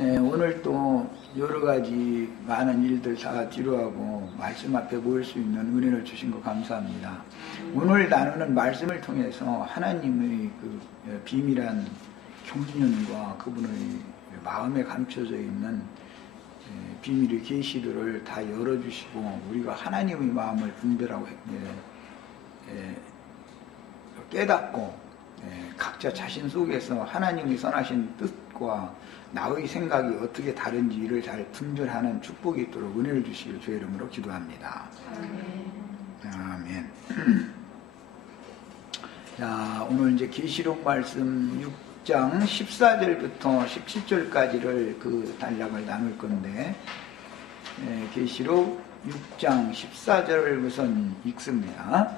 오늘 또 여러 가지 많은 일들 다 뒤로하고 말씀 앞에 모일 수 있는 은혜를 주신 거 감사합니다. 오늘 나누는 말씀을 통해서 하나님의 그 비밀한 경륜과 그분의 마음에 감춰져 있는 비밀의 계시들을 다 열어주시고 우리가 하나님의 마음을 분별하고 깨닫고 각자 자신 속에서 하나님이 선하신 뜻과 나의 생각이 어떻게 다른지를 잘 분별하는 축복이 있도록 은혜를 주시길 주의 이름으로 기도합니다. 아멘. 자, 오늘 이제 계시록 말씀 6장 14절부터 17절까지를 그 단락을 나눌 건데, 계시록 6장 14절을 우선 읽습니다.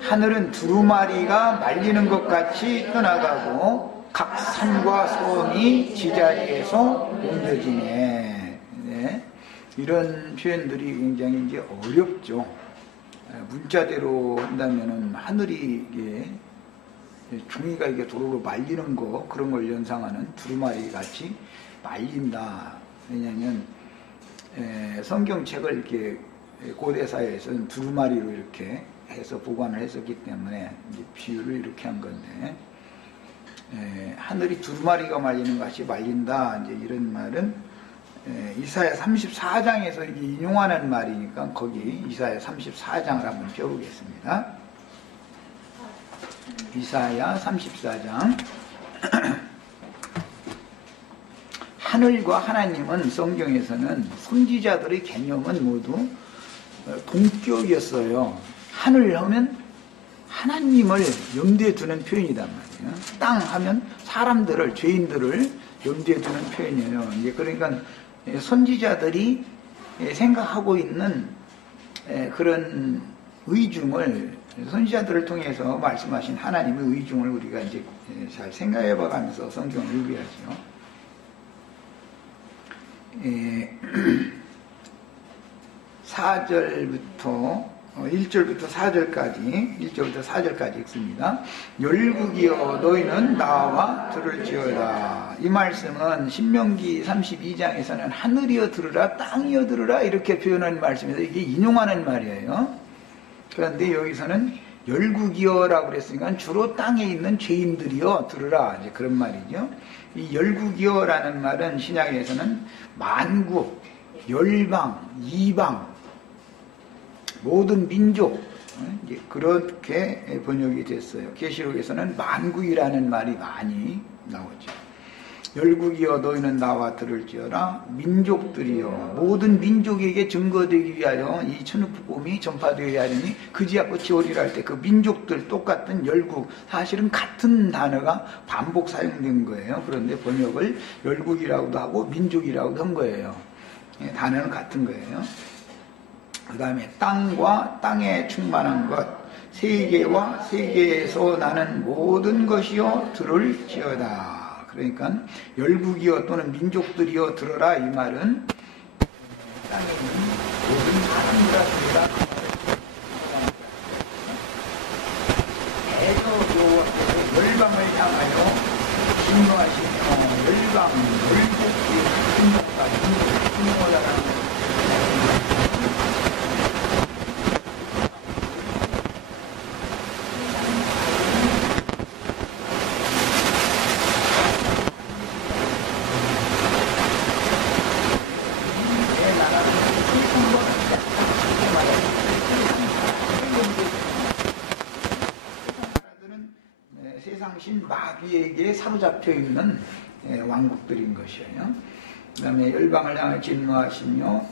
하늘은 두루마리가 말리는 것 같이 떠나가고 각 산과 성이 지자리에서 옮겨지네. 네. 이런 표현들이 굉장히 이제 어렵죠. 문자대로 한다면은 하늘이 이게 종이가 이게 도로로 말리는 거, 그런 걸 연상하는 두루마리 같이 말린다. 왜냐하면 성경책을 이렇게 고대사회에서는 두루마리로 이렇게 해서 보관을 했었기 때문에 이제 비유를 이렇게 한 건데, 하늘이 두루마리가 말리는 것이 말린다. 이제 이런 말은 이사야 34장에서 이게 인용하는 말이니까 거기 이사야 34장을 한번 펴보겠습니다. 이사야 34장. 하늘과 하나님은 성경에서는 선지자들의 개념은 모두 동격이었어요. 하늘 하면 하나님을 염두에 두는 표현이단 말이에요. 땅 하면 사람들을, 죄인들을 염두에 두는 표현이에요. 이제 그러니까 선지자들이 생각하고 있는 그런 의중을, 선지자들을 통해서 말씀하신 하나님의 의중을 우리가 이제 잘 생각해 봐가면서 성경을 읽어야죠. 1절부터 4절까지 읽습니다. 열국이여 너희는 나와 들을지어다. 이 말씀은 신명기 32장에서는 하늘이여 들으라, 땅이여 들으라 이렇게 표현한 말씀에서 이게 인용하는 말이에요. 그런데 여기서는 열국이여라고 그랬으니까 주로 땅에 있는 죄인들이여 들으라, 이제 그런 말이죠. 이 열국이여라는 말은 신약에서는 만국, 열방, 이방, 모든 민족, 이제 그렇게 번역이 됐어요. 계시록에서는 만국이라는 말이 많이 나오죠. 열국이여 너희는 나와 들을지어라. 민족들이여 모든 민족에게 증거되기 위하여 이 천국복음이 전파되어야 하니 그지야 끝이 오리라 할 때 그 민족들 똑같은 열국, 사실은 같은 단어가 반복 사용된 거예요. 그런데 번역을 열국이라고도 하고 민족이라고도 한 거예요. 단어는 같은 거예요. 그 다음에 땅과 땅에 충만한 것, 세계와 세계에서 나는 모든 것이여 들을지어다. 그러니까 열국이여 또는 민족들이여 들어라, 이 말은 땅에 있는 모든 사람들아 들으라. 대저 열방을 향하여 진노하시며 열방, 열국이 진노가 진노하라는 세상신 마귀에게 사로잡혀 있는 왕국들인 것이에요. 그 다음에 열방을 향해 진노하시며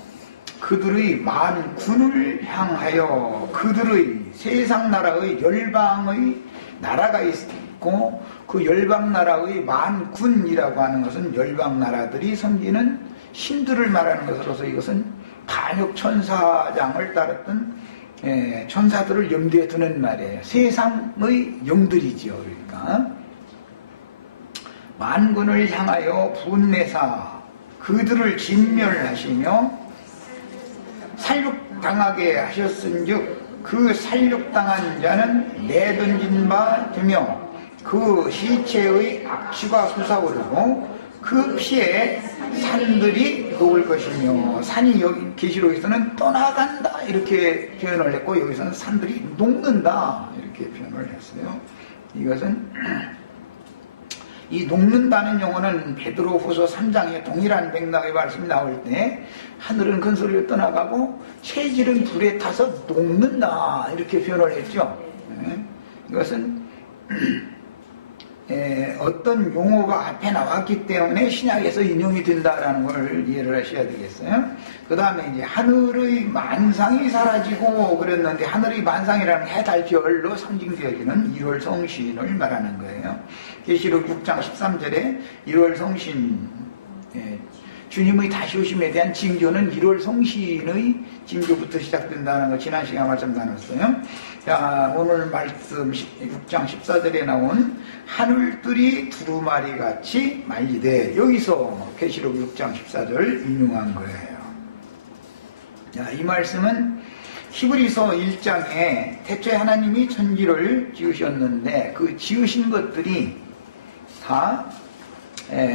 그들의 만군을 향하여, 그들의 세상 나라의 열방의 나라가 있고 그 열방 나라의 만군이라고 하는 것은 열방 나라들이 섬기는 신들을 말하는 것으로서 이것은 반역 천사장을 따랐던 천사들을 염두에 두는 말이에요. 세상의 영들이지요. 그러니까 만군을 향하여 분내사 그들을 진멸하시며 살육당하게 하셨은즉 그 살육당한 자는 내던진 바 되며 그 시체의 악취가 솟아오르고 그 피에 산들이 녹을 것이며, 산이 여기 계시록에서는 떠나간다 이렇게 표현을 했고, 여기서는 산들이 녹는다 이렇게 표현을 했어요. 이것은 이 녹는다는 용어는 베드로후서 3장에 동일한 맥락의 말씀이 나올 때 하늘은 큰 소리로 떠나가고 체질은 불에 타서 녹는다 이렇게 표현을 했죠. 이것은 어떤 용어가 앞에 나왔기 때문에 신약에서 인용이 된다라는 걸 이해를 하셔야 되겠어요. 그 다음에 이제 하늘의 만상이 사라지고 그랬는데, 하늘의 만상이라는 해달별로 상징되어지는 1월 성신을 말하는 거예요. 계시록 6장 13절에 1월 성신, 주님의 다시 오심에 대한 징조는 1월 성신의 징조부터 시작된다는 거 지난 시간에 말씀 나눴어요. 자, 오늘 말씀 6장 14절에 나온 하늘들이 두루마리 같이 말리되, 여기서 계시록 6장 14절 인용한 거예요. 자, 이 말씀은 히브리서 1장에 태초에 하나님이 천지를 지으셨는데 그 지으신 것들이 다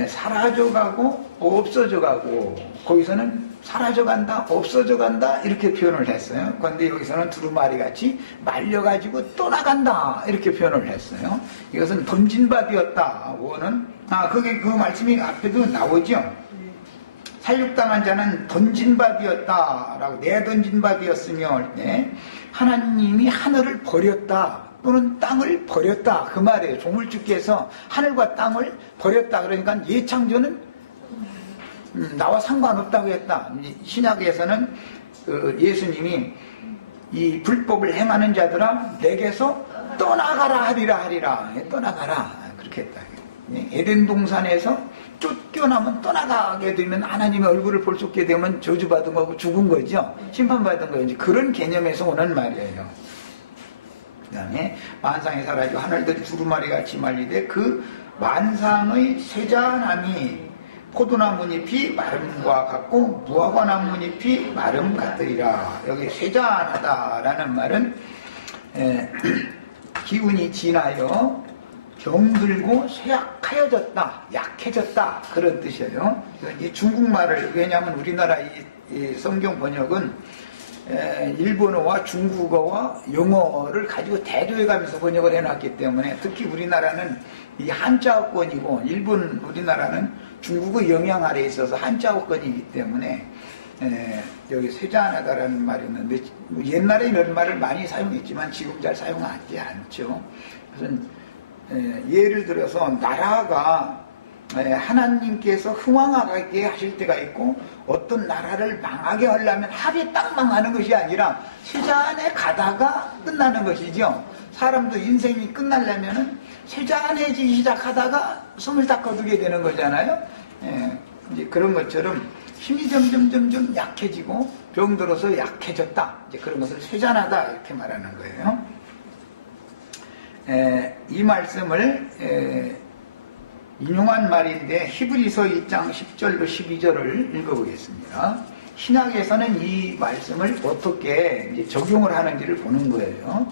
사라져가고 없어져가고, 거기서는 사라져간다 없어져간다 이렇게 표현을 했어요. 그런데 여기서는 두루마리 같이 말려가지고 떠나간다 이렇게 표현을 했어요. 이것은 던진 바 되었다. 원은 그게 그 말씀이 앞에도 나오죠. 살육당한 자는 던진 바 되었다라고, 내던진 바 되었으며, 하나님이 하늘을 버렸다 또는 땅을 버렸다 그 말이에요. 조물주께서 하늘과 땅을 버렸다. 그러니까 예창조는 나와 상관없다고 했다. 신약에서는 예수님이 이 불법을 행하는 자들아 내게서 떠나가라 하리라 떠나가라 그렇게 했다. 에덴 동산에서 쫓겨나면, 떠나가게 되면 하나님의 얼굴을 볼 수 없게 되면 저주받은 거고 죽은 거죠. 심판받은 거죠. 그런 개념에서 오는 말이에요. 그 다음에 만상이 사라지고 하늘들이 두루마리 같이 말리되 그 만상의 세자남이 포도나무잎이 마름과 같고 무화과나무잎이 마름 같으리라. 여기 세자하다라는 말은 기운이 지나여 병들고 쇠약하여졌다, 약해졌다 그런 뜻이에요. 이 중국말을, 왜냐하면 우리나라 이 성경 번역은 일본어와 중국어와 영어를 가지고 대조해가면서 번역을 해놨기 때문에, 특히 우리나라는 이 한자어권이고 우리나라는 중국어 영향 아래에 있어서 한자어권이기 때문에 여기 세자하다라는 말이 있는데, 옛날에 이런 말을 많이 사용했지만 지금 잘 사용하지 않죠. 그래서 예를 들어서 나라가 하나님께서 흥왕하게 하실 때가 있고, 어떤 나라를 망하게 하려면 합이 딱 망하는 것이 아니라 세잔에 가다가 끝나는 것이죠. 사람도 인생이 끝나려면은 세잔해지기 시작하다가 숨을 딱 거두게 되는 거잖아요. 이제 그런 것처럼 힘이 점점 약해지고 병들어서 약해졌다, 이제 그런 것을 세잔하다 이렇게 말하는 거예요. 이 말씀을 인용한 말인데 히브리서 2장 10절로 12절을 읽어보겠습니다. 신약에서는 이 말씀을 어떻게 이제 적용을 하는지를 보는 거예요.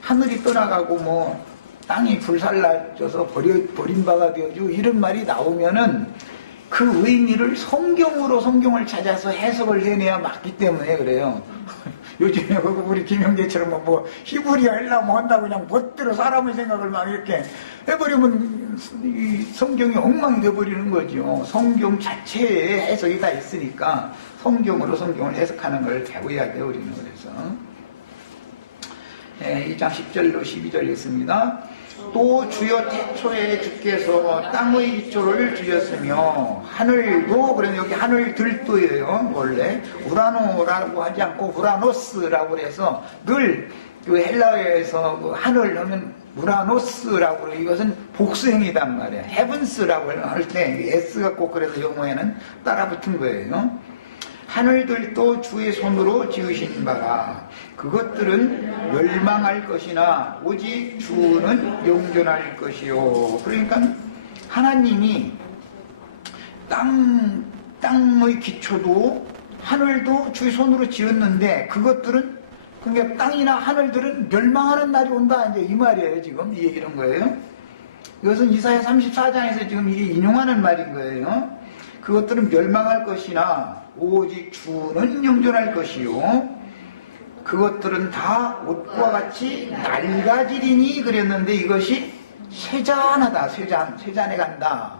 하늘이 떠나가고 땅이 불살라져서 버림바가 되어지고 이런 말이 나오면은 그 의미를 성경을 찾아서 해석을 해내야 맞기 때문에 그래요. 요즘에 우리 김영재처럼 히브리어 하려면 한다고 그냥 멋대로 사람의 생각을 막 이렇게 해버리면 이 성경이 엉망이 돼버리는 거죠. 성경 자체에 해석이 다 있으니까 성경으로 성경을 해석하는 걸 배워야 돼요, 우리는. 그래서 2장 10절로 12절 읽습니다. 또 주여 태초에 주께서 땅의 기초를 주셨으며 하늘도, 그래서 여기 하늘들도예요. 원래 우라노라고 하지 않고 우라노스라고 해서 늘 그 헬라어에서 그 하늘 하면 우라노스라고 그래요. 이것은 복수형이단 말이에요. 헤븐스라고 할 때 S가 꼭 그래서 영어에는 따라 붙은 거예요. 하늘들도 주의 손으로 지으신 바라. 그것들은 멸망할 것이나 오직 주는 영존할 것이요. 그러니까 하나님이 땅의 기초도 하늘도 주의 손으로 지었는데, 그것들은, 그러니까 땅이나 하늘들은 멸망하는 날이 온다, 이제 이 말이에요. 지금 이 얘기는 거예요. 이것은 이사야 34장에서 지금 이게 인용하는 말인 거예요. 그것들은 멸망할 것이나 오직 주는 영존할 것이요. 그것들은 다 옷과 같이 낡아지리니 그랬는데 이것이 쇠잔하다. 쇠잔해 간다.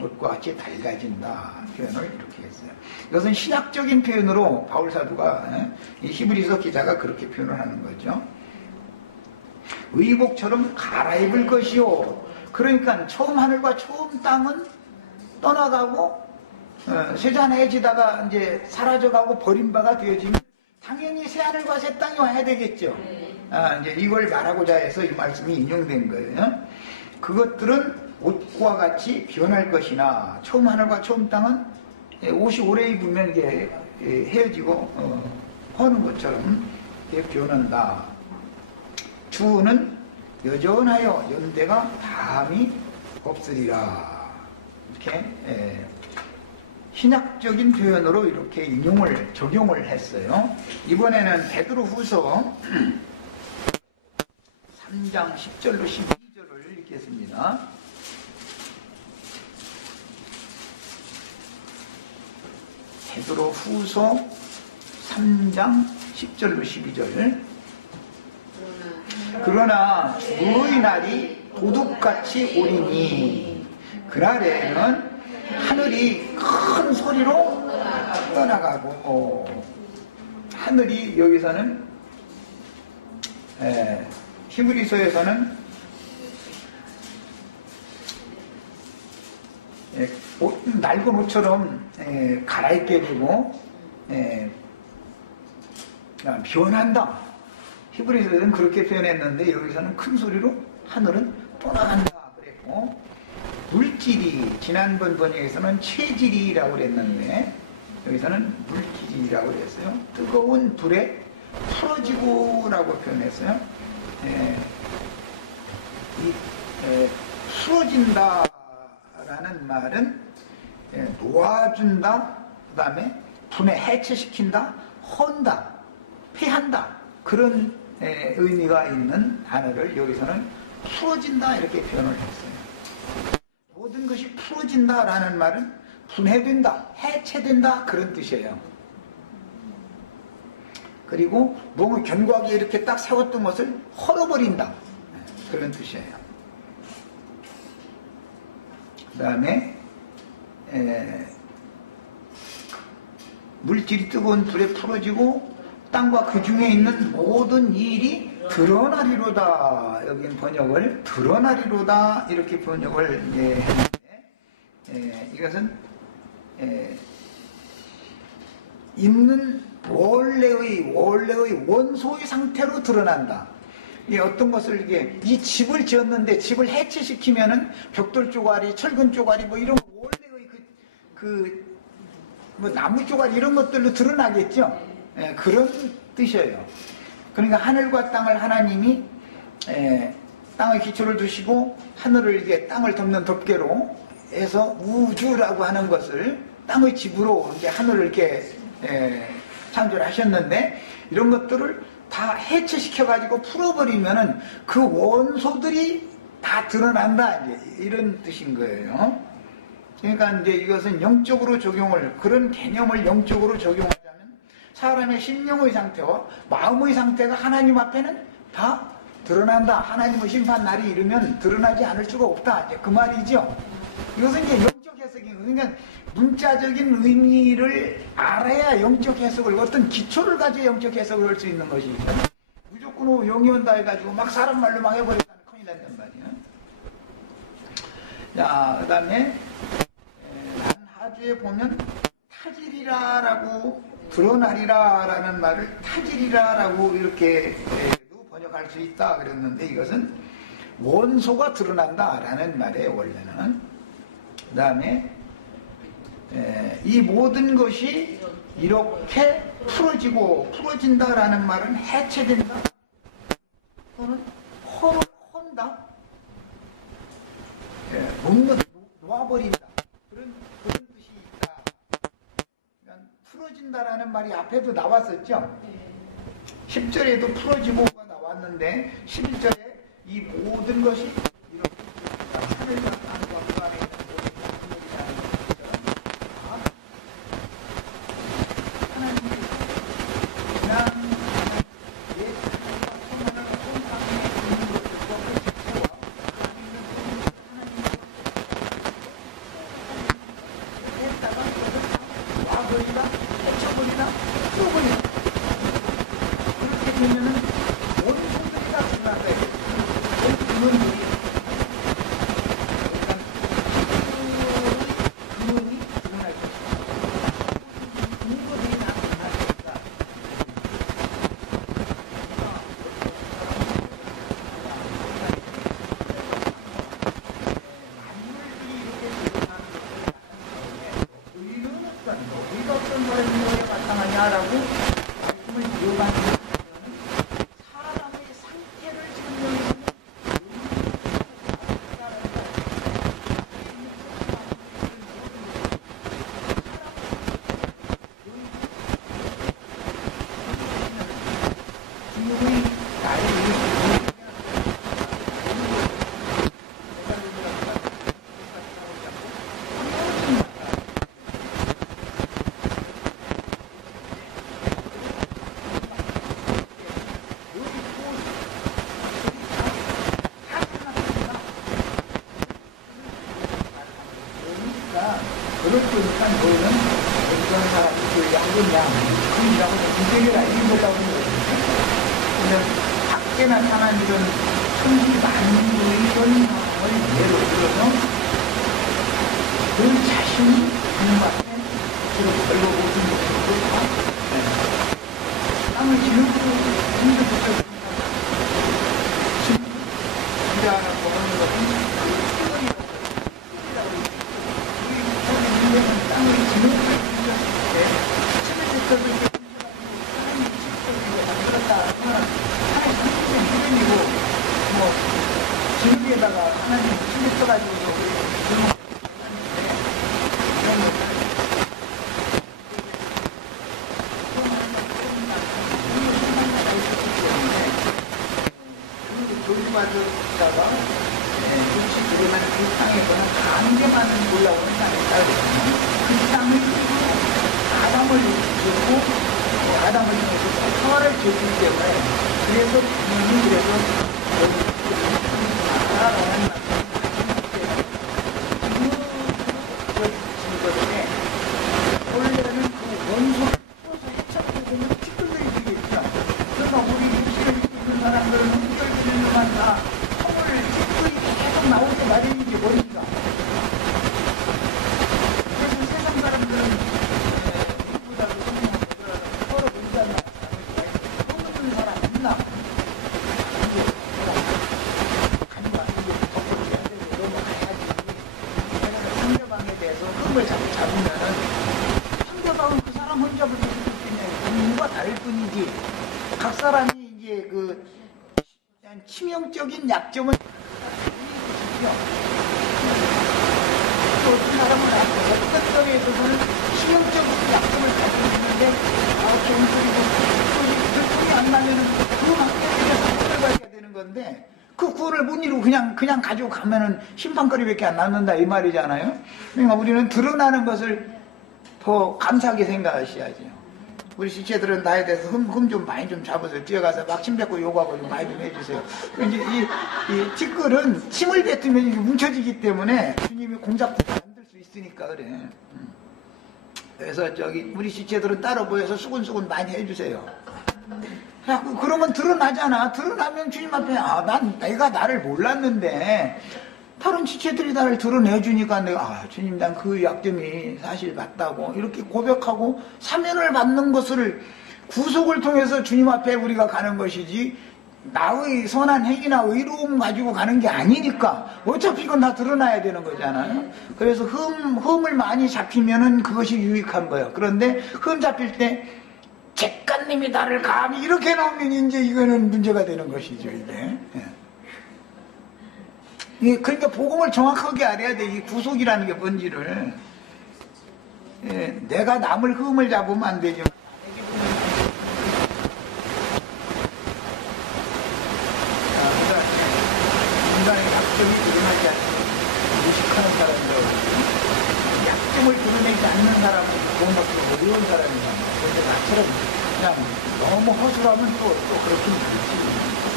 옷과 같이 낡아진다. 표현을 이렇게 했어요. 이것은 신학적인 표현으로 바울 사도가 이 히브리서 기자가 그렇게 표현을 하는 거죠. 의복처럼 갈아입을 것이요. 그러니까 처음 하늘과 처음 땅은 떠나가고 쇠잔해지다가 이제 사라져가고 버림바가 되어지면 당연히 새 하늘과 새 땅이 와야 되겠죠. 이제 이걸 말하고자 해서 이 말씀이 인용된 거예요. 그것들은 옷과 같이 변할 것이나 처음 하늘과 처음 땅은 옷이 오래 입으면 이게 헤어지고 허는 것처럼 변한다. 주는 여전하여 연대가 다함이 없으리라. 이렇게 신학적인 표현으로 이렇게 적용을 했어요. 이번에는 베드로후서 3장 10절로 12절을 읽겠습니다. 베드로후서 3장 10절로 12절. 그러나 주의 날이 도둑같이 오리니 그날에는 하늘이 큰 소리로 떠나가고, 하늘이 여기서는 히브리서에서는 낡은 옷처럼 갈아입게 되고 변한다. 히브리서에서는 그렇게 표현했는데 여기서는 큰 소리로 하늘은 떠나간다 그랬고, 물질이 지난번 번역에서는 체질이라고 그랬는데 여기서는 물질이라고 그랬어요. 뜨거운 불에 풀어지고라고 표현했어요. 풀어진다라는 말은 놓아준다, 그 다음에 분해 해체시킨다, 헌다, 폐한다, 그런 의미가 있는 단어를 여기서는 풀어진다 이렇게 표현을 했어요. 모든 것이 풀어진다라는 말은 분해된다, 해체된다 그런 뜻이에요. 그리고 너무 견고하게 이렇게 딱 세웠던 것을 헐어버린다 그런 뜻이에요. 그 다음에 물질이 뜨거운 불에 풀어지고 땅과 그 중에 있는 모든 일이 드러나리로다. 여기는 번역을 드러나리로다 이렇게 번역을 했는데 이것은 있는 원래의 원소의 상태로 드러난다. 이게 어떤 것을 이게 이 집을 지었는데 집을 해체시키면은 벽돌 쪼가리, 철근 쪼가리 뭐 이런 원래의 뭐 나무 쪼가리 이런 것들로 드러나겠죠. 그런 뜻이에요. 그러니까 하늘과 땅을 하나님이 땅의 기초를 두시고 하늘을 이게 땅을 덮는 덮개로 해서 우주라고 하는 것을 땅의 집으로 이제 하늘을 이렇게 창조를 하셨는데 이런 것들을 다 해체시켜가지고 풀어버리면은 그 원소들이 다 드러난다 이제 이런 뜻인 거예요. 그러니까 이제 이것은 영적으로 적용을 그런 개념을 영적으로 적용하자면 사람의 심령의 상태와 마음의 상태가 하나님 앞에는 다 드러난다. 하나님의 심판 날이 이르면 드러나지 않을 수가 없다. 이제 그 말이죠. 이것은 이제 영적 해석이고, 그러니까 문자적인 의미를 알아야 영적 해석을, 어떤 기초를 가지고 영적 해석을 할 수 있는 것이죠. 무조건 영이 온다 해가지고 막 사람 말로 막 해버리면 큰일 난단 말이에요. 자, 그 다음에 하주에 보면 타지리라라고 드러나리라라는 말을 타지리라라고 이렇게 번역할 수 있다 그랬는데 이것은 원소가 드러난다라는 말이에요 원래는. 그 다음에 이 모든 것이 이렇게 풀어진다라는 말은 해체된다 또는 헌다, 놓아버린다 그런 뜻이 있다. 그러니까 풀어진다라는 말이 앞에도 나왔었죠. 10절에도 풀어지고가 나왔는데 11절에 이 모든 것이 이렇게 그렇다니까 너는 어떤 사람이 교회 하겠냐, 그이라고 인생을 알리는 거라고 하는 거예요. 그래서 밖에 나타난 이런 천지 만물의 이런 상황을 예로 들어서 그 자신이 하는 앞에 주로 별로 모든 것들도 다 땅을 지는으로 힘들었어요. 지금 기자라고 하는 것은 땅을 지는 침을 뱉어도 이렇게 사람이 지금 만들었다 하면 하나의 상식적인 표현이고, 뭐 지는 위에다가 하나님 침을 써가지고 조리받았다가 혹시 드러난 그 땅에서는 강제만 올라오는 땅에 따르거든요. 그 땅을 아담을 주고 아담을 통해서 서화를 주기 때문에 그래서 부모님이 그래서 나라라는 말씀을 원래는 그 원소를 풀어서 해쳤게 되면 티끌들이 되겠죠. 그래서 우리 육신을 입는 사람들은 흑별 질문만 다 성을 티끌이 계속 나올 때 마련이지 뭐니까. 그래서 세상 사람들은 누구보다도 서로 문제하는 먹는 사람 있나? 이게 간과 이게 덮어줘야 되고 넘어가야지. 그래서 상대방에 대해서 흠을 자꾸 잡으면은 상대방은 그 사람 혼자 부를 수 있겠냐. 누가 다를 뿐이지. 각 사람이 이제 그 치명적인 약점을 또 어떤 사람은 어떤 점에 있어서는 치명적인 약점을 가지고 있는데 종소리고 결통이 안 나면은 그 학교에서 구원을 받아야 되는 건데 그 구원을 못 이루고 그냥 가지고 가면은 심판거리밖에 안 남는다 이 말이잖아요. 그러니까 우리는 드러나는 것을 더 감사하게 생각하셔야죠. 우리 지체들은 나에 대해서 흠 좀 많이 좀 잡으세요. 뛰어가서 막 침 뱉고 욕하고 좀 많이 좀 해주세요. 이제 이 티끌은 침을 뱉으면 이게 뭉쳐지기 때문에 주님이 공작도 만들 수 있으니까 그래. 그래서 우리 지체들은 따로 모여서 수근수근 많이 해주세요. 그러면 드러나잖아. 드러나면 주님 앞에 내가 나를 몰랐는데 다른 지체들이 나를 드러내주니까 내가 주님 난 그 약점이 사실 맞다고 이렇게 고백하고 사면을 받는 것을 구속을 통해서 주님 앞에 우리가 가는 것이지 나의 선한 행위나 의로움 가지고 가는 게 아니니까 어차피 이건 다 드러나야 되는 거잖아요. 그래서 흠을 많이 잡히면은 그것이 유익한 거예요. 그런데 흠 잡힐 때 객관님이 나를 감히 이렇게 나오면 이제 이거는 문제가 되는 것이죠. 이게 그러니까 복음을 정확하게 알아야 돼. 이 구속이라는 게 뭔지를. 내가 남을 흠을 잡으면 안 되죠. 인간의 약점이 드러나지 않는 무식하는 사람이라고. 약점을 드러내지 않는 사람은 구원받기 어려운 사람이잖아. 그런데 나처럼 그냥 너무 허술하면 또 그렇게 되지.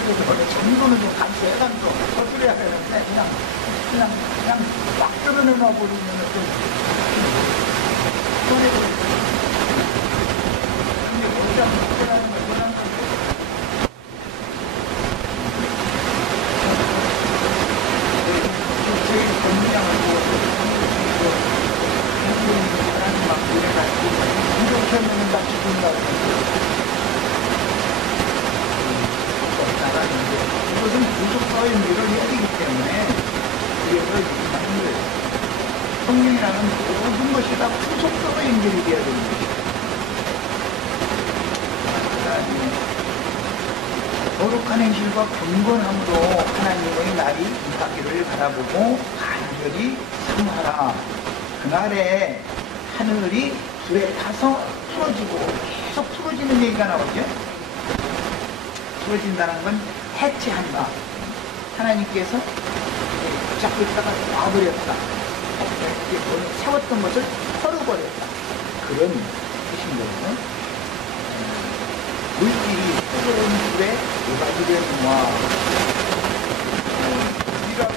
그래서 원래 정도는 좀 감수해가면서 허술해야 되는데 그냥 막 드러내놔 버리면은 좀 손해버려. 근데 어디다 묻혀라는 걸 원하는 건데 저희 권장을 보고 사람이 막 이래가지고 이렇게 하면은 나 죽는다고. 이것은 구속사의 미를 해야되기 때문에 그래서 성령이라는 모든 것이 다 구속사와 연결이 되어야 됩니다. 거룩한 행실과 경건함으로 하나님의 날이 임하기를 바라보고 간절히 사모하라. 그날에 하늘이 불에 타서 풀어지고 계속 풀어지는 얘기가 나오죠. 풀어진다는 건 해체한다. 하나님께서 붙잡고 있다가 놔버렸다. 세웠던 것을 털어버렸다. 그런 뜻인 거죠. 물질이 뜨거운 불에 녹아지려니와 우리라고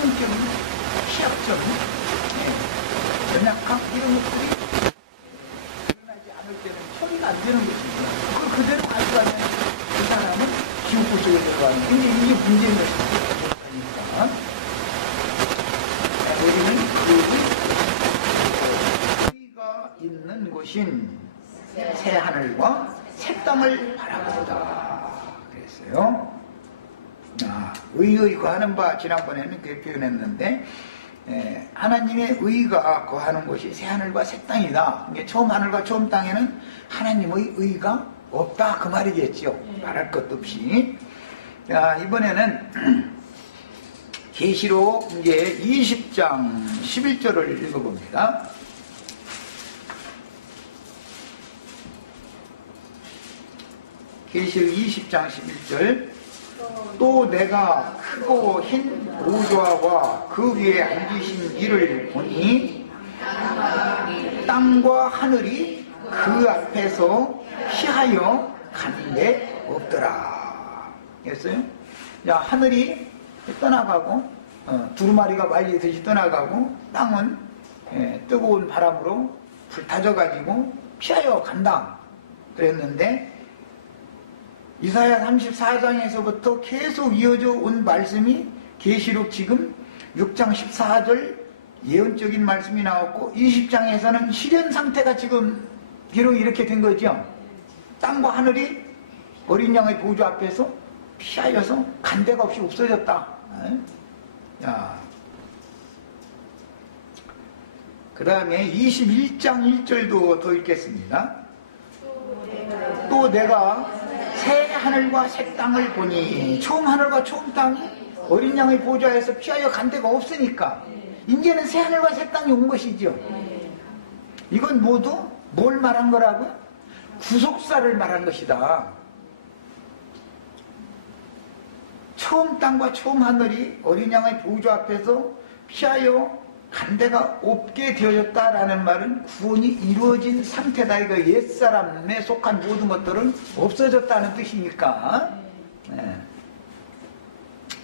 수면증, 취약증, 연약함 이런 것들이 일어나지 않을 때는 처리가 안 되는 것입니다. 그걸 그대로 가져가면 그 사람은 지옥불 속에 들어가는 근데 이게 문제인 것입니다. 그러니까 우리는 의가 있는 곳인 새 하늘과 새 땅을 바라보자 그랬어요. 의의 거하는 바 지난번에는 그렇게 표현했는데 하나님의 의가 거하는 곳이 새 하늘과 새 땅이다. 이게 처음 하늘과 처음 땅에는 하나님의 의가 없다 그 말이겠죠. 말할 것도 없이. 자, 이번에는 계시록 이제 20장 11절을 읽어봅니다. 계시록 20장 11절. 또 내가 크고 흰 보좌와 그 위에 앉으신 이를 보니 땅과 하늘이 그 앞에서 피하여 간데 없더라 했어요. 야, 하늘이 떠나가고 두루마리가 말리듯이 떠나가고 땅은 뜨거운 바람으로 불타져가지고 피하여 간다 그랬는데 이사야 34장에서부터 계속 이어져 온 말씀이 계시록 지금 6장 14절 예언적인 말씀이 나왔고 20장에서는 실현 상태가 지금 기록이 이렇게 된 거죠. 땅과 하늘이 어린 양의 보좌 앞에서 피하여서 간 데가 없이 없어졌다. 그 다음에 21장 1절도 더 읽겠습니다. 또 내가 새 하늘과 새 땅을 보니 처음 하늘과 처음 땅이 어린 양의 보좌에서 피하여 간 데가 없으니까 이제는 새 하늘과 새 땅이 온 것이죠. 이건 모두 뭘 말한 거라고요? 구속사를 말한 것이다. 처음 땅과 처음 하늘이 어린 양의 보좌 앞에서 피하여 간 데가 없게 되어졌다라는 말은 구원이 이루어진 상태다. 이거 옛사람에 속한 모든 것들은 없어졌다는 뜻이니까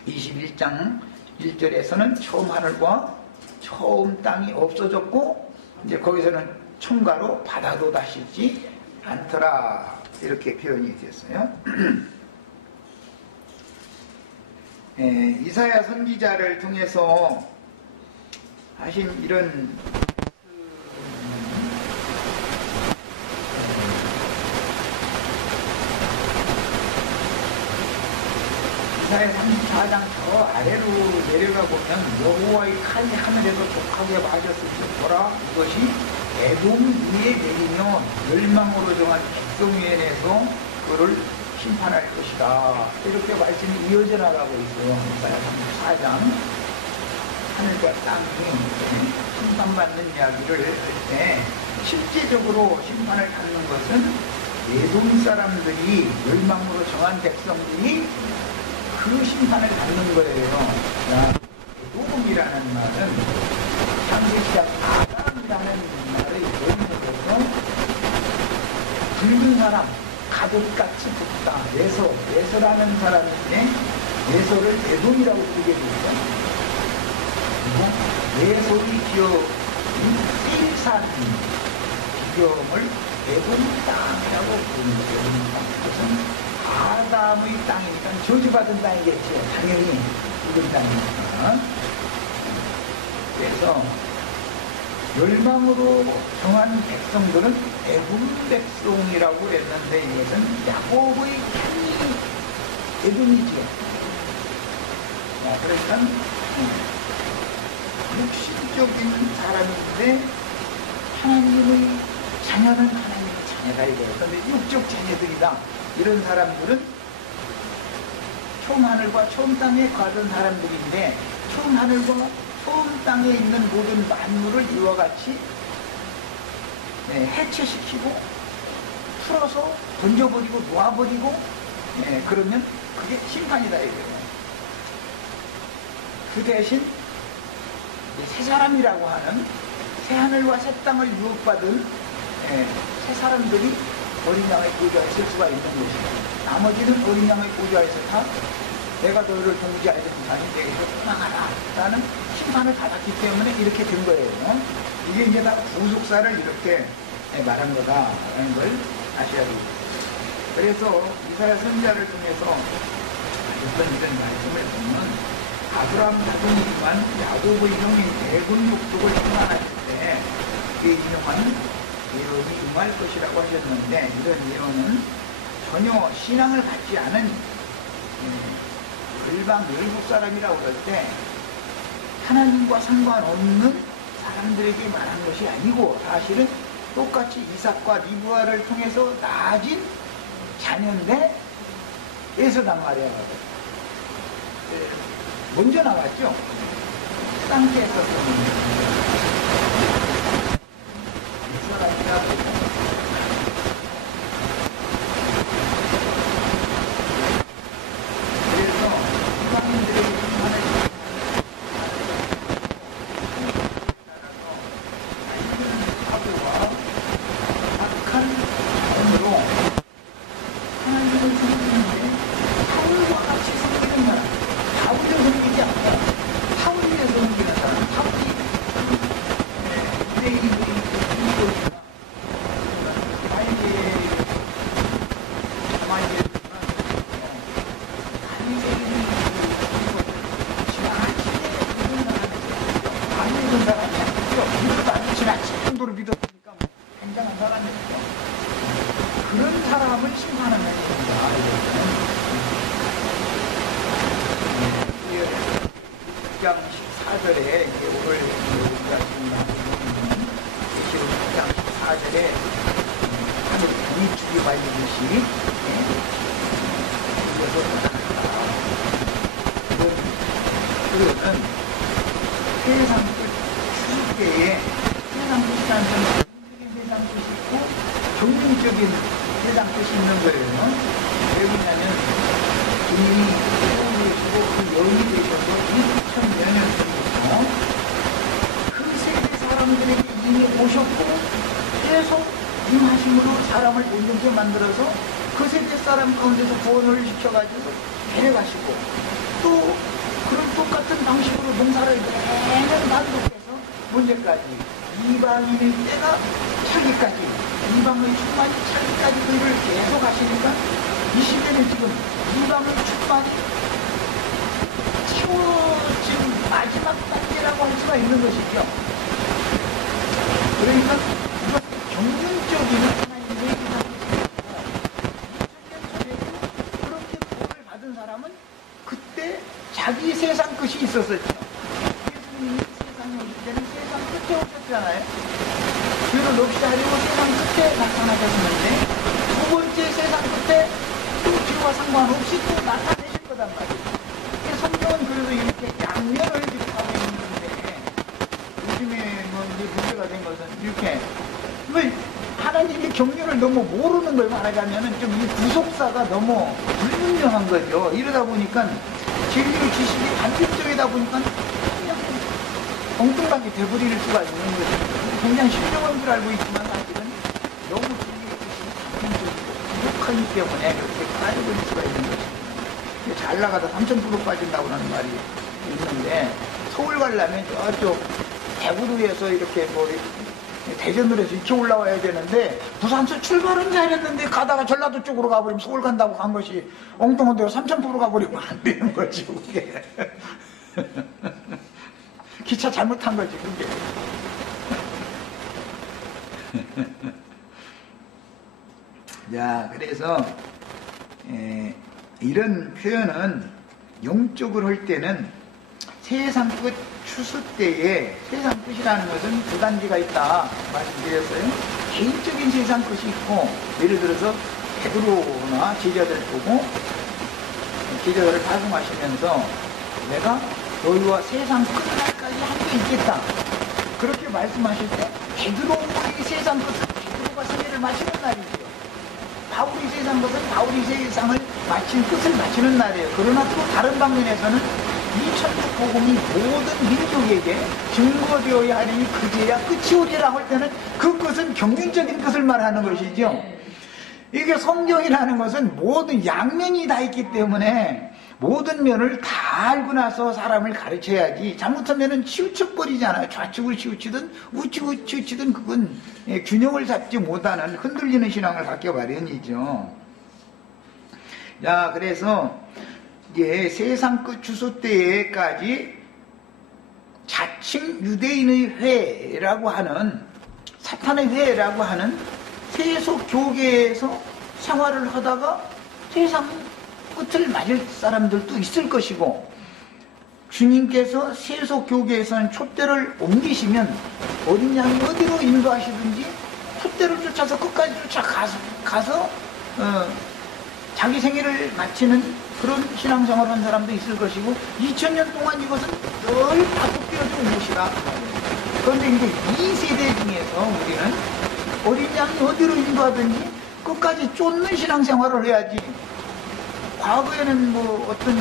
21장 1절에서는 처음 하늘과 처음 땅이 없어졌고 이제 거기서는 총가로 바다도 다시지 않더라 이렇게 표현이 됐어요. 이사야 선지자를 통해서 하신 이런 이사야 34장 저 아래로 내려가 보면 여호와의 칼이 하늘에서 족하게 맞았을 때 보라 이것이 에돔 위에 내리며 멸망으로 정한 백성 위에 내서 그를 심판할 것이다. 이렇게 말씀이 이어져 나가고 있어요. 이사야 34장 하늘과 땅이 심판받는 이야기를 할 때 실제적으로 심판을 받는 것은 에돔 사람들이 멸망으로 정한 백성들이 그 심판을 받는 거예요. 에돔이라는 말은 창세시작 아담이라는 말의 원문에서 붉은 사람, 가족같이 붙다. 예서라는 사람인데 예서를 에돔이라고 부르게 되죠. 예솔이 기업인 일산 기경을 에돔 땅이라고 부릅니다. 그것은 아담의 땅이니까 저주받은 땅이겠죠. 당연히 이런 땅이니까. 그래서 멸망으로 정한 백성들은 에돔 백성이라고 했는데 이것은 야곱의 편이 에돔이죠. 그러니까 육신적인 사람인데 하나님의 자녀는 하나님의 자녀다 이거예요. 그런데 육적 자녀들이다. 이런 사람들은 처음 하늘과 처음 땅에 거하던 사람들인데 처음 하늘과 처음 땅에 있는 모든 만물을 이와 같이 해체시키고 풀어서 던져버리고 놓아버리고 그러면 그게 심판이다 이거예요. 그 대신 새 사람이라고 하는 새 하늘과 새 땅을 유혹받은 새 사람들이 어린 양의 보좌에 설 수가 있는 것이다. 나머지는 어린 양의 보좌에서 다 내가 너희를 동지하여서 아니 내게서 떠나가라. 라는 심판을 받았기 때문에 이렇게 된 거예요. 이게 이제 다 구속사를 이렇게 말한 거다라는 걸 아셔야 됩니다. 그래서 이사야 선지자를 통해서 이런 말씀을 보면 아브라함 자손이지만 야곱의 형인 대군 목족을 충만하실 때 그 인용한 예언이 임할 것이라고 하셨는데, 이런 예언은 전혀 신앙을 갖지 않은 일반 외국 사람이라고 할 때 하나님과 상관없는 사람들에게 말한 것이 아니고, 사실은 똑같이 이삭과 리브아를 통해서 낳아진 자녀인데 에서단 말이야. 먼저 나왔죠. 땅께에서 만들어서 그 세대 사람 가운데서 구원을 시켜가지고 데려가시고, 또 그런 똑같은 방식으로 농사를 내내 반복해서 문제까지 이방인의 때가 차기까지, 이방의 충만이 차기까지 그 일을 계속 하시니까 이 시대는 지금 이방의 충만이 지금 마지막 단계라고 할 수가 있는 것이죠. 그러니까 이것 경륜적인 자기 세상 끝이 있었었죠. 예수님이 세상에 오실 때는 세상 끝에 오셨잖아요. 죄를 없이 하려고 세상 끝에 나타나셨는데, 두 번째 세상 끝에 또 죄와 상관없이 또 나타내실 거단 말이에요. 성경은 그래서 이렇게 양면을 지금 하고 있는데, 요즘에 뭐 이제 문제가 된 것은 이렇게 왜 하나님의 경륜을 너무 모르는 걸 말하자면은 좀 이 구속사가 너무 불분명한 거죠. 이러다 보니까 진리의 지식이 단편적이다 보니까 그냥 엉뚱하게 돼버릴 수가 있는 거죠. 굉장히 신령한 줄 알고 있지만 사실은 너무 진리의 지식이 단편적이고 부족하기 때문에 그렇게 빠져버릴 수가 있는 거죠. 잘 나가다 3,000% 빠진다고 하는 말이 있는데, 서울 가려면 저쪽 대구도에서 이렇게 뭐 대전으로 해서 이렇게 올라와야 되는데, 부산서 출발은 잘했는데 가다가 전라도 쪽으로 가버리면 서울 간다고 간 것이 엉뚱한 데로 3,000% 가버리면 안 되는 거지, 그게. 기차 잘못한 거지, 그게. 자, 그래서 이런 표현은 영적으로 할 때는 세상 끝 추수 때에, 세상 끝이라는 것은 두 단계가 있다 말씀드렸어요. 개인적인 세상 끝이 있고, 예를 들어서 베드로나 제자들 보고 제자들을 발송하시면서 내가 너희와 세상 끝날까지 함께 있겠다, 그렇게 말씀하실 때 베드로의 세상 끝은 베드로가 세례를 마치는 날이죠. 바울이 세상 것은 바울이 세상을 마친 끝을 마치는 날이에요. 그러나 또 다른 방면에서는 이 천국 복음이 모든 민족에게 증거되어야 하니 그제야 끝이 오리라고 할 때는 그 끝은 경륜적인 끝을 말하는 것이죠. 이게 성경이라는 것은 모든 양면이 다 있기 때문에 모든 면을 다 알고 나서 사람을 가르쳐야지 잘못하면은 치우쳐버리잖아요. 좌측을 치우치든 우측을 치우치든 그건 균형을 잡지 못하는 흔들리는 신앙을 갖기 마련이죠. 자, 그래서 이제 세상 끝 주소 때까지 자칭 유대인의 회라고 하는 사탄의 회라고 하는 세속 교계에서 생활을 하다가 세상 끝을 맞을 사람들도 있을 것이고, 주님께서 세속 교계에서는 촛대를 옮기시면 어린 양이 어디로 인도하시든지 촛대를 쫓아서 끝까지 쫓아가서 자기 생애를 마치는 그런 신앙생활을 한 사람도 있을 것이고, 2000년 동안 이것은 늘 반복되어져 온 것이다. 그런데 이제 이 세대 중에서 우리는 어린 양이 어디로 인도하든지 끝까지 쫓는 신앙생활을 해야지, 과거에는 뭐 어떤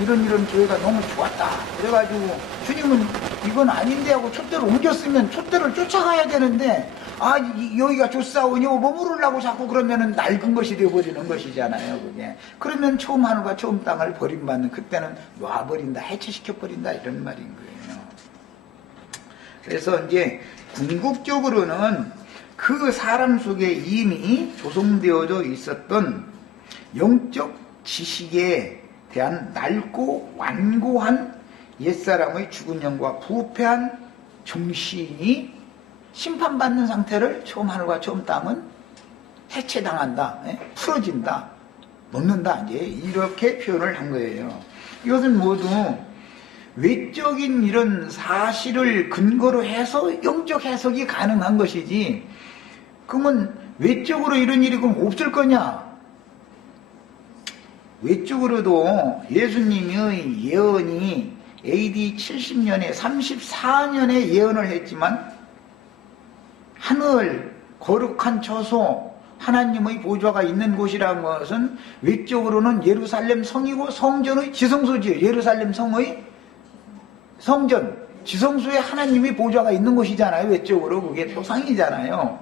이런 교회가 너무 좋았다 그래가지고 주님은 이건 아닌데 하고 촛대를 옮겼으면 촛대를 쫓아가야 되는데, 여기가 좋사오니 머무르려고 자꾸 그러면은 낡은 것이 되어버리는 것이잖아요. 그게 그러면 처음 하늘과 처음 땅을 버림받는, 그때는 놔버린다, 해체시켜버린다, 이런 말인 거예요. 그래서 이제 궁극적으로는 그 사람 속에 이미 조성되어져 있었던 영적 지식에 대한 낡고 완고한 옛사람의 죽은 영과 부패한 정신이 심판받는 상태를 처음 하늘과 처음 땅은 해체당한다, 풀어진다, 먹는다, 이제 이렇게 표현을 한 거예요. 이것은 모두 외적인 이런 사실을 근거로 해서 영적 해석이 가능한 것이지, 그러면 외적으로 이런 일이 그럼 없을 거냐? 외적으로도 예수님의 예언이 AD 70년에 34년에 예언을 했지만, 하늘 거룩한 처소 하나님의 보좌가 있는 곳이라는 것은 외적으로는 예루살렘 성이고 성전의 지성소지예요. 예루살렘 성의 성전 지성소에 하나님의 보좌가 있는 곳이잖아요. 외적으로 그게 표상이잖아요.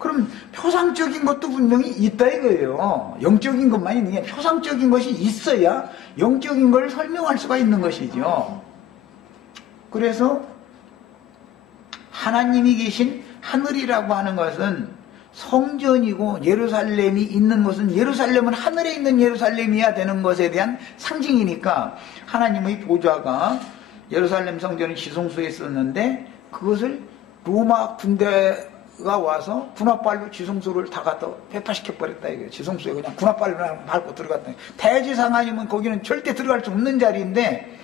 그럼 표상적인 것도 분명히 있다 이거예요. 영적인 것만 있는 게 아니라 표상적인 것이 있어야 영적인 걸 설명할 수가 있는 것이죠. 그래서 하나님이 계신 하늘이라고 하는 것은 성전이고, 예루살렘이 있는 것은 예루살렘은 하늘에 있는 예루살렘이어야 되는 것에 대한 상징이니까, 하나님의 보좌가 예루살렘 성전의 지성소에 있었는데 그것을 로마 군대가 와서 군합발로 지성소를 다 갖다 폐파시켜버렸다 이거예요. 지성소에 그냥 군합발로 밟고 들어갔다. 대지상 아니면 거기는 절대 들어갈 수 없는 자리인데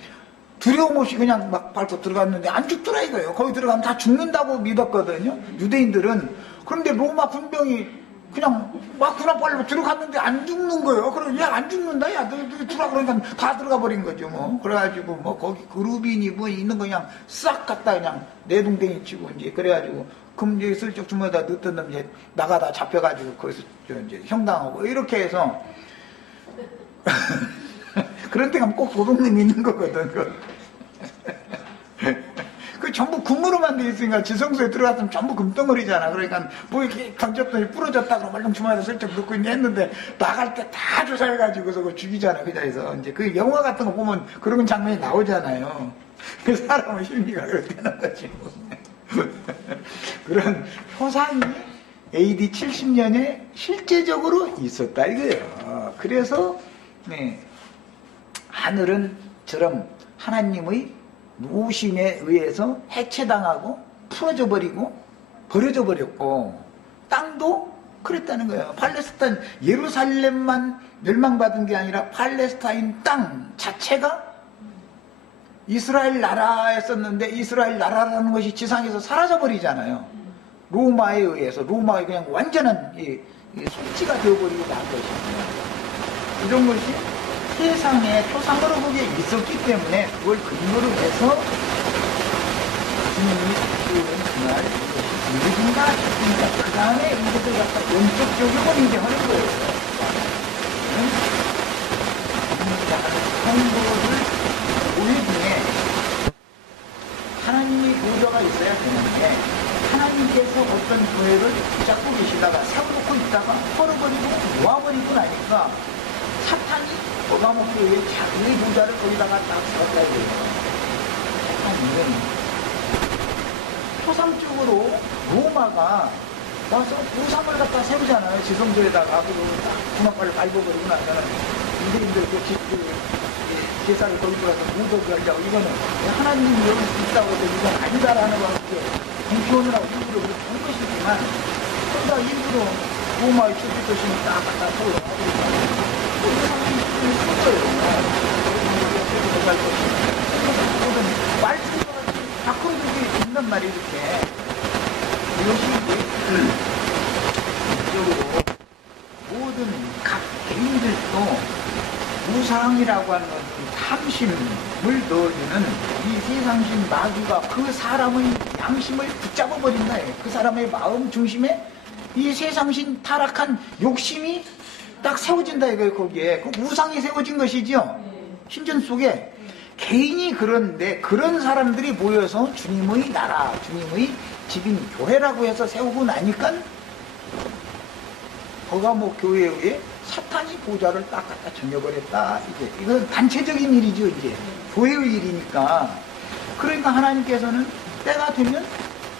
두려움 없이 그냥 막 밟고 들어갔는데 안 죽더라 이거예요. 거기 들어가면 다 죽는다고 믿었거든요, 유대인들은. 그런데 로마 군병이 그냥 막 군합발로 들어갔는데 안 죽는 거예요. 그럼 야, 안 죽는다, 야, 너 들어가, 그러니까 다 들어가 버린 거죠, 뭐. 그래가지고 뭐 거기 그루빈이 뭐 있는 거 그냥 싹 갖다 그냥 내동댕이 치고 이제 그래가지고 그럼 이제 슬쩍 주머니에다 넣던 놈 이제 나가다 잡혀가지고 거기서 이제 형당하고 이렇게 해서 그런 데 가면 꼭 도둑놈이 있는 거거든. 그 전부 금으로만 돼 있으니까 지성소에 들어갔으면 전부 금덩어리잖아. 그러니까 뭐 이렇게 던졌더니 부러졌다 그러면 얼른 주머니에다 슬쩍 넣고 했는데 나갈 때 다 조사해가지고서 그거 죽이잖아. 그 자리에서 이제 그 영화 같은 거 보면 그런 장면이 나오잖아요. 그 사람의 심리가 그렇게 되는 거지. 그런 표상이 AD 70년에 실제적으로 있었다 이거예요. 그래서 하늘은 저런 하나님의 무심에 의해서 해체당하고 풀어져 버리고 버려져 버렸고, 땅도 그랬다는 거예요. 팔레스타인, 예루살렘만 멸망받은 게 아니라 팔레스타인 땅 자체가 이스라엘 나라였었는데 이스라엘 나라라는 것이 지상에서 사라져 버리잖아요. 로마에 의해서. 로마의 그냥 완전한 속지가 되어버리고 난 것입니다. 이런 것이 세상에 표상으로 그게 있었기 때문에 그걸 근거로 해서 주님이 그는 그날 누군가 싶으니까 그 다음에 이것을 갖다 원적 적용을 이제 하는 거예요. 성도를 보여주에 하나님의 보좌가 있어야 되는데, 하나님께서 어떤 교회를 붙잡고 계시다가 세워놓고 있다가 털어버리고 놓아버리고 나니까 사탄이 버가모 교회에 자기의 부자를 거기다가 딱 세웠다 이거예요. 사탄이 표상적으로 로마가 와서 우상을 갖다 세우잖아요. 지성소에다가 그리고 딱 주먹발을 밟아버리고 나서는 유대인들 제사를 거기서 가서 무도를 하려고 이거는 하나님이 여기 있다고 해서 이건 아니다라는 걸 공표하느라 일부러 그렇게 한 것이지만 그러다 일부러 로마의 주필도심을 딱 갖다 세우려고 하고 그 상황이 있는 거예요. 말씀과 같이 바꿔주기 있단 말이에요. 이렇게 이것이 이쪽으로 모든 각 개인들도 우상이라고 하는 것은 탐심을 넣어주는 이 세상신 마귀가 그 사람의 양심을 붙잡아 버린다. 그 사람의 마음 중심에 이 세상신 타락한 욕심이 딱 세워진다 이거예요. 거기에 그 우상이 세워진 것이죠. 신전 속에 개인이 그런데 그런 사람들이 모여서 주님의 나라, 주님의 집인 교회라고 해서 세우고 나니까 버가모 교회에 의해 사탄이 보좌를 딱 갖다 정해버렸다. 이건 단체적인 일이죠. 이제 교회의 일이니까. 그러니까 하나님께서는 때가 되면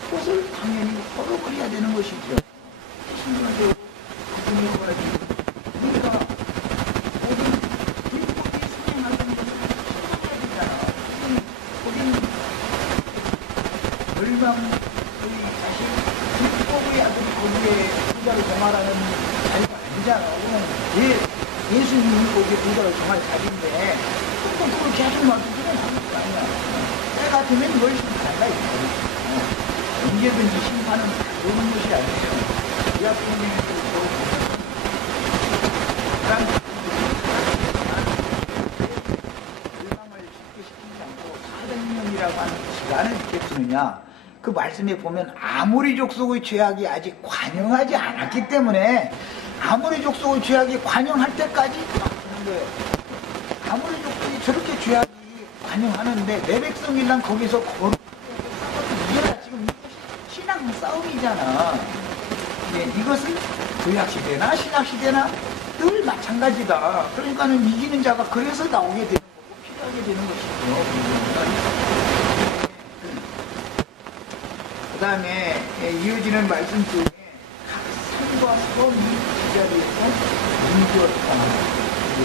그것을 당연히 헐어버려야 되는 것이죠. 신중하게 그분이 헐어버리고 우리가 모든 불법이 수행하던 것을 신중해야 되잖아. 거기는 멸망의 자식 불법의 아들이 거기에 부자를 정하라는 자리가 아니잖아. 예수님이 거기에 부자를 정할 자리인데 그걸 계속 놔두지는 않을 거 아니야. 때가 되면 그걸 심판한다 이거야. 언제든지 심판은 그런 것이 아니죠. 예수님께서 불망을 쉽게 시키지 않고 400년이라고 하는 시간을 이렇게 두느냐. 그 말씀에 보면 아무리 족속의 죄악이 아직 관영하지 않았기 때문에 아무리 족속의 죄악이 관영할 때까지 막 그런 거예요. 아무리 족속이 저렇게 죄악이 관영하는데 내 백성이란 거기서 거룩하게 이겨라. 지금 이것이 신앙 싸움이잖아. 예, 이것은 구약시대나 신약시대나 늘 마찬가지다. 그러니까는 이기는 자가 그래서 나오게 되는 거고 필요하게 되는 것이죠. 그 다음에 이어지는 말씀 중에 각 산과 섬이 이 자리에서 뭉쳤다.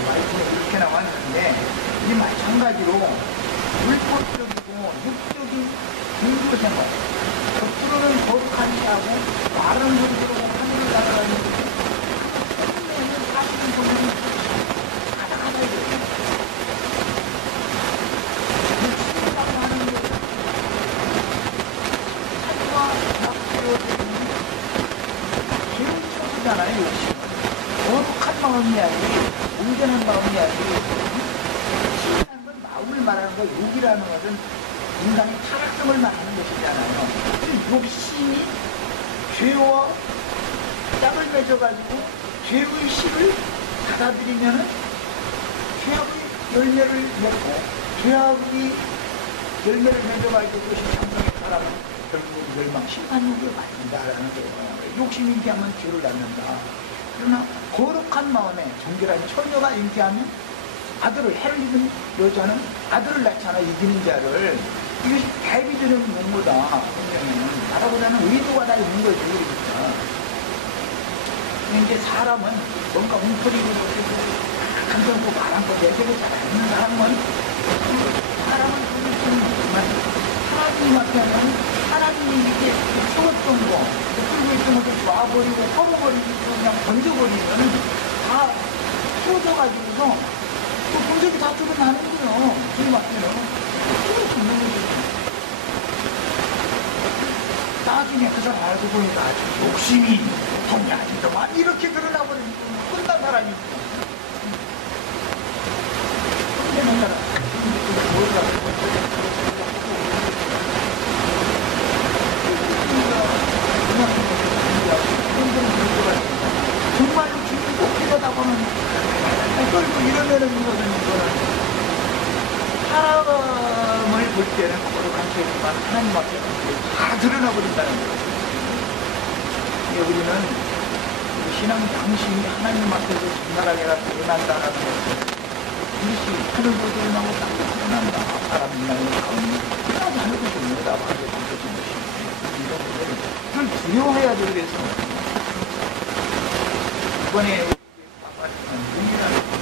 말씀에 이렇게 나왔는데 이 마찬가지로 불법적이고 육적인 종교 생활, 겉으로는 거룩한 자고 말은 소리로 하늘을 날아가는 하늘에는 사실은 보면 가다가다 이거예요. 육신이라고 하는 것은 산과 낙지로 되는 죄를 쳐주잖아요. 욕심은 거룩한 마음이 아니고 온전한 마음이 아니고 신이라는 건 마음을 말하는 거, 욕이라는 것은 인간의 타락성을 말하는 것이잖아요. 욕심이 죄와 짝을 맺어가지고 죄의 씨를 받아들이면은 죄악의 열매를 맺고 죄악의 열매를 맺어가지고 그것이 장성에 살아가면 결국은 멸망 심판욕에 맞는다라는 거예요. 욕심이 인기하면 죄를 낳는다. 그러나 거룩한 마음에 정결한 처녀가 인기하면 아들을 해를 입은 여자는 아들을 낳잖아. 이기는 자를. 이것이 대비되는 면보다 나라보다는 의도가 다 있는 거지. 그러니까 이제 사람은 뭔가 웅크리고 감정고 말한 거 내색을 잘 않는 사람은 그럴 수는 있지만 하나님 앞에 하면 하나님이 이렇게 세웠던 거 풀고 있던 것을 놔버리고 헐어버리고 그냥 던져버리면 다 쏟아가지고서 그 분석이 다 드러나는 거예요. 주님 앞에는. 그게 죽는 거죠. 나중에 그 사람 알고 보니까 욕심이 통이 아니더만 이렇게 드러나버리면 끝난 사람이 끝내는 사람. 정말로 주님 꼭 필요하다고는 끌고 이러면은 이거는 사람을 볼 때는 거룩한 죄지만 하나님 앞에 다 드러나버린다는 거예요. 우리는 신앙 양심이 하나님 앞에서 정갈하게라 드러난다라는 것을 이것이 하늘도 드러나고 땅도 드러난다. 사람 인간의 가운데 끝나지 않을 것이 없다. 바로 바뀌어진 것이 이런 것을 두려워해야 돼. 그래서 이번에 은밀한 것을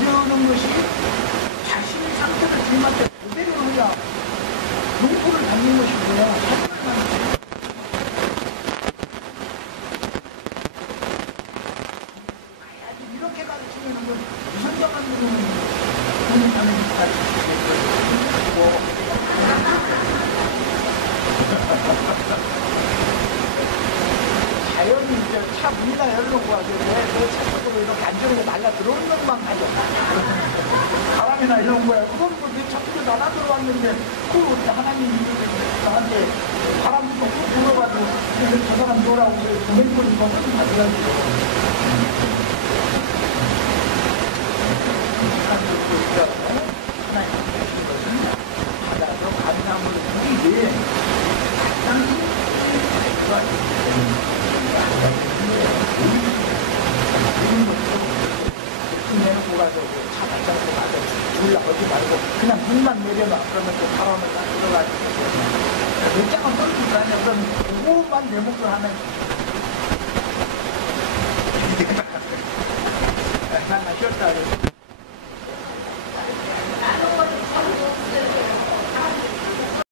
이러는 것이 자신의 상태를 주님한테 그대로 해야 용포를 받는 것이고요. 이렇게 가르치면 무선정한 분은 하는 자연히 이제 차 문이나 열어놓고 와서 왜차 속으로 이렇게 안전하게 날라 들어오는 것만 가져. 바람이나 이런 거야. 그건 뭐내 차 속에 날아 들어왔는데 그걸 어떻게 하나님이 나한테 바람도 꼭 불어가지고 저 사람 뭐라고 보내버린 거는 가져가지고. 하나님 주신 것은 받아서 감사함을 드리지 당신이 내놓고 가서 차 발전고 가서 올라가지 말고 그냥 문만 내려놔. 그러면 또 바람을 딱 들어가지고 몇 장은 떨어질 거 아니야. 그럼 그거만 내 몫을 하면 난 쉬었다 그랬어.